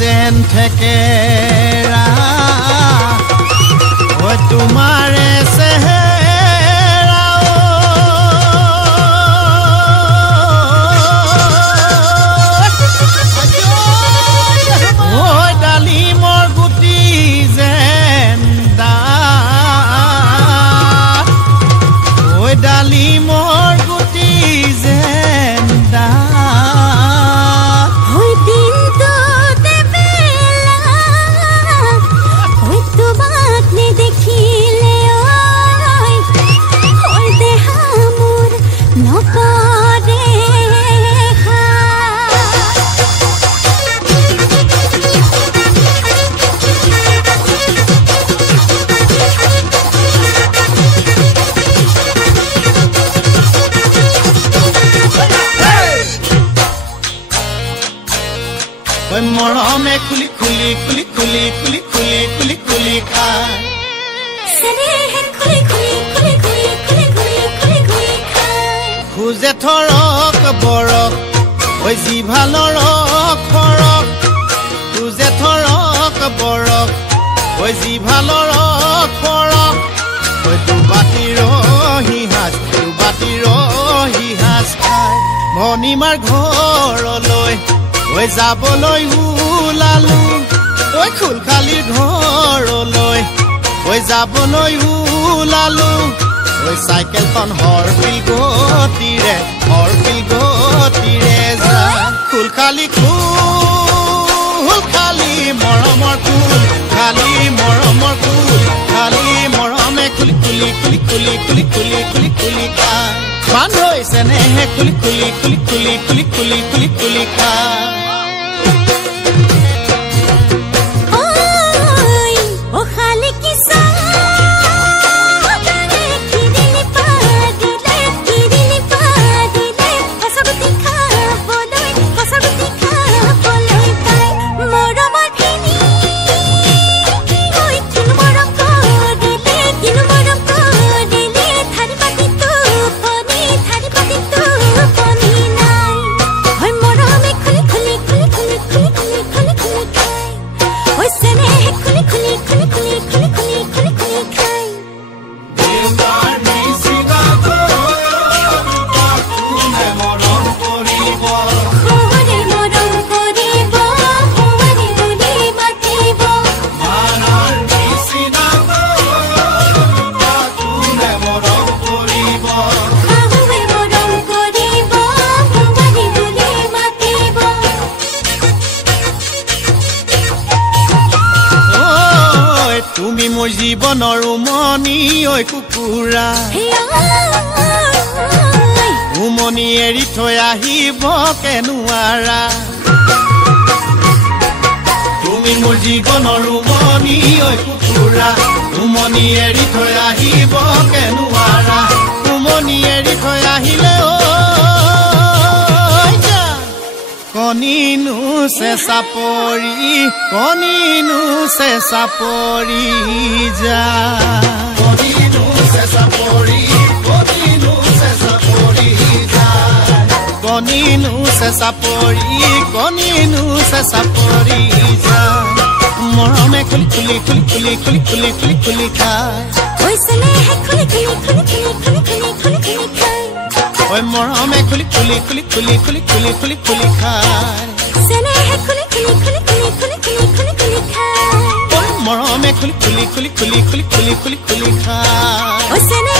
যেন থেকেৰা ঐ তোমাৰে চেহেৰা ঐ ডালিমৰ গুটি যেন ডাঠ ঐ ডালিমৰ গুটি যেন ডাঠ ঐ দিনটো দেবেলা ঐ তোমাক নেদেখিলে ঐ দেহা মোৰ নপৰে ঐ মৰমে খুলি খুলি খুলি খুলি খুলি খুলি খুলি খুলি খায় চেনেহে খুলি খুলি খুলি খুলি খুলি খুলি খুলি খুলি খায় খুজে থৰক বৰক ঐ জিভালৰ খৰক খুজে থৰক বৰক ঐ জিভালৰ খৰক ঐ দুবাটিৰ হিহাজ খায় ভনীমাৰ ঘৰলৈ ঐ যাবলৈ ওলালো ঐ খুলখালিৰ ঘৰলৈ ঐ যাবলৈ ওলালো ঐ চাইকেলখন হৰপিল গতিৰে যায় খুলখালি খালি মৰমৰ ফুল খালি মৰমৰ ফুল খালি মৰমে খুলি খুলি খুলি খুলি খুলি খুলি খুলি খুলি খায় বান্ধৈ চেনেহে খুলি খুলি খুলি খুলি খুলি খুলি খুলি খুলি খায় ঐ খালি কিছা তুমি মোৰ জীৱনৰ উমনি ঐ কুকুৰা উমনি এৰি থৈ আহিব কেনুৱাৰা তুমি মোৰ জীৱনৰ উমনি ঐ কুকুৰা উমনি এৰি থৈ আহিব কেনুৱাৰা উমনি এৰি থৈ আহিলে কণিনো চেঁচা পৰি যা কণিনো চেঁচা পৰি যা মৰমে খুলি খুলি খুলি খুলি খুলি খুলি খুলি খুলি খায় ঐ চেনেহে খুলি খুলি খুলি খুলি খুলি খুলি খুলি খুলি খায় ঐ মৰমে খুলি খুলি খুলি খুলি খুলি খুলি খুলি খুলি খায় চেনেহে খুলি খুলি খুলি খুলি খুলি খুলি খুলি খুলি খায় মৰমে খুলি খুলি খুলি খুলি খুলি খুলি খুলি খুলি খায় ঐ চেনেহে